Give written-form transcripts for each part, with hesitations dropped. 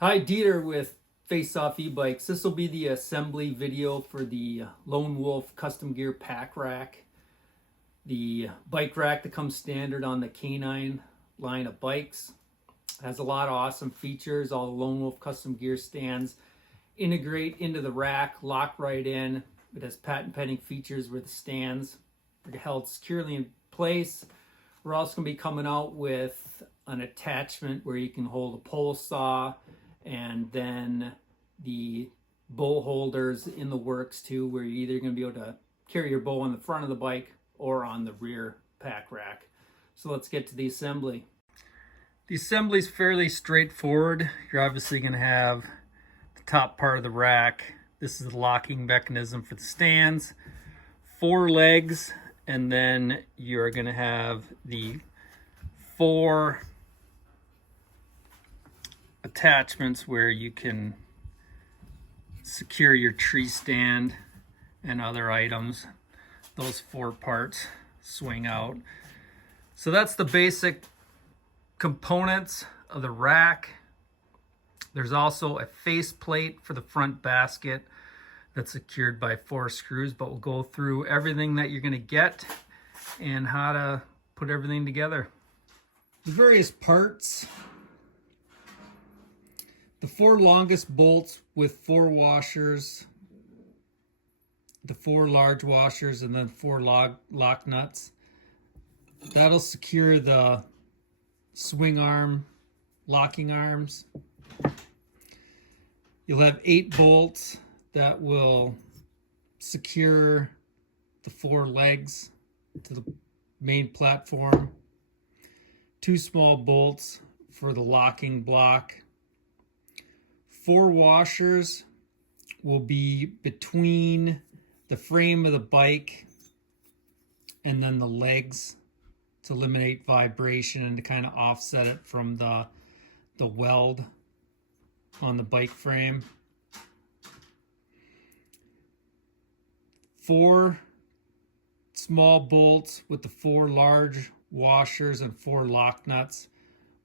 Hi, Dieter with Face Off Ebikes. This will be the assembly video for the Lone Wolf Custom Gear Pack Rack. The bike rack that comes standard on the K9 line of bikes. Has a lot of awesome features. All the Lone Wolf Custom Gear stands integrate into the rack, lock right in. It has patent pending features where the stands are held securely in place. We're also going to be coming out with an attachment where you can hold a pole saw, and then the bow holders in the works too, where you're either going to be able to carry your bow on the front of the bike or on the rear pack rack. So let's get to the assembly. The assembly is fairly straightforward. You're obviously going to have the top part of the rack. This is the locking mechanism for the stands, 4 legs, and then you're going to have the 4 attachments where you can secure your tree stand and other items. Those 4 parts swing out. So that's the basic components of the rack. There's also a face plate for the front basket that's secured by 4 screws, but we'll go through everything that you're going to get and how to put everything together. The various parts. The 4 longest bolts with 4 washers, the 4 large washers, and then 4 lock nuts. That'll secure the swing arm, locking arms. You'll have 8 bolts that will secure the 4 legs to the main platform. 2 small bolts for the locking block. 4 washers will be between the frame of the bike and then the legs to eliminate vibration and to kind of offset it from the weld on the bike frame. 4 small bolts with the 4 large washers and 4 lock nuts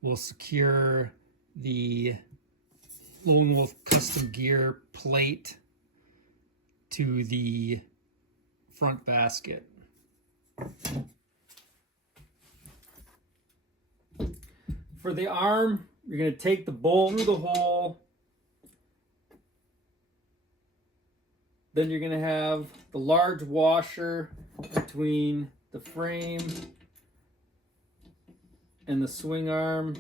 will secure the Lone Wolf Custom Gear plate to the front basket. For the arm, you're going to take the bolt through the hole. Then you're going to have the large washer between the frame and the swing arm.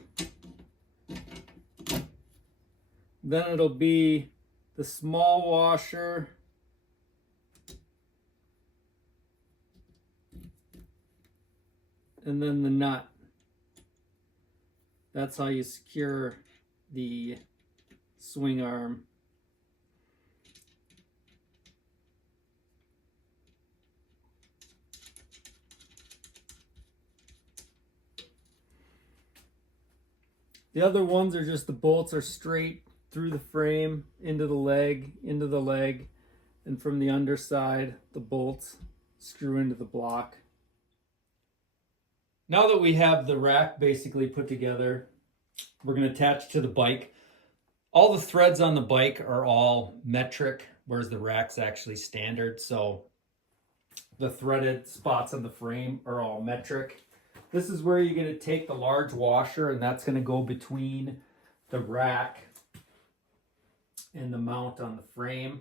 Then it'll be the small washer and then the nut. That's how you secure the swing arm. The other ones are just the bolts are straight through the frame, into the leg, and from the underside, the bolts screw into the block. Now that we have the rack basically put together, we're going to attach to the bike. All the threads on the bike are all metric, whereas the rack's actually standard. So the threaded spots on the frame are all metric. This is where you're going to take the large washer, and that's going to go between the rack and the mount on the frame.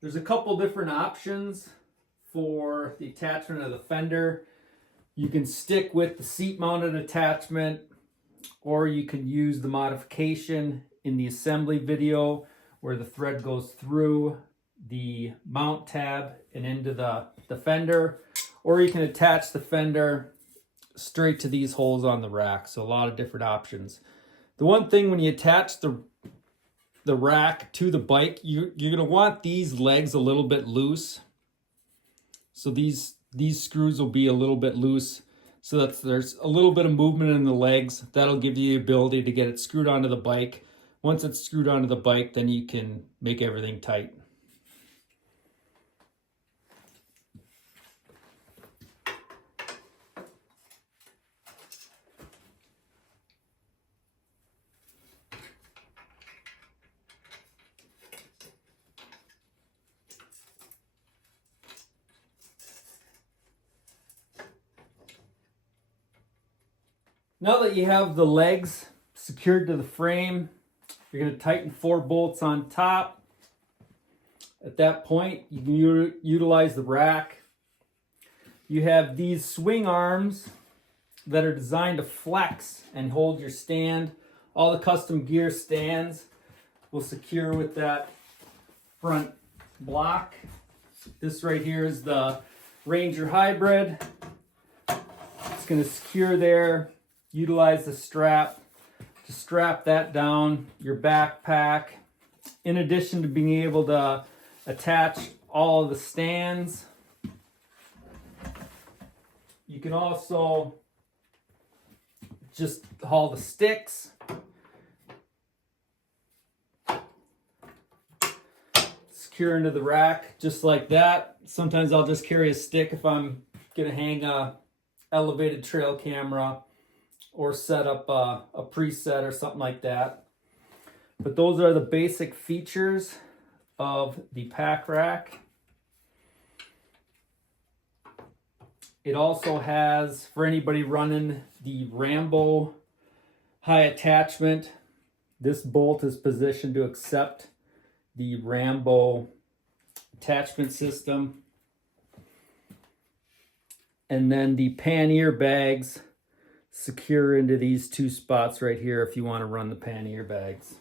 There's a couple different options for the attachment of the fender. You can stick with the seat mounted attachment, or you can use the modification in the assembly video where the thread goes through the mount tab and into the fender, or you can attach the fender straight to these holes on the rack. So a lot of different options. The one thing when you attach the rack to the bike, you're going to want these legs a little bit loose. So these screws will be a little bit loose so that there's a little bit of movement in the legs. That'll give you the ability to get it screwed onto the bike. Once it's screwed onto the bike, then you can make everything tight. Now that you have the legs secured to the frame, you're going to tighten 4 bolts on top. At that point, you can utilize the rack. You have these swing arms that are designed to flex and hold your stand. All the custom gear stands will secure with that front block. This right here is the Ranger Hybrid. It's going to secure there. Utilize the strap to strap that down your backpack. In addition to being able to attach all of the stands, you can also just haul the sticks. Secure into the rack just like that. Sometimes I'll just carry a stick if I'm gonna hang a elevated trail camera or set up a preset or something like that. But those are the basic features of the pack rack. It also has, for anybody running the Rambo high attachment, this bolt is positioned to accept the Rambo attachment system. And then the pannier bags secure into these 2 spots right here if you want to run the pannier bags.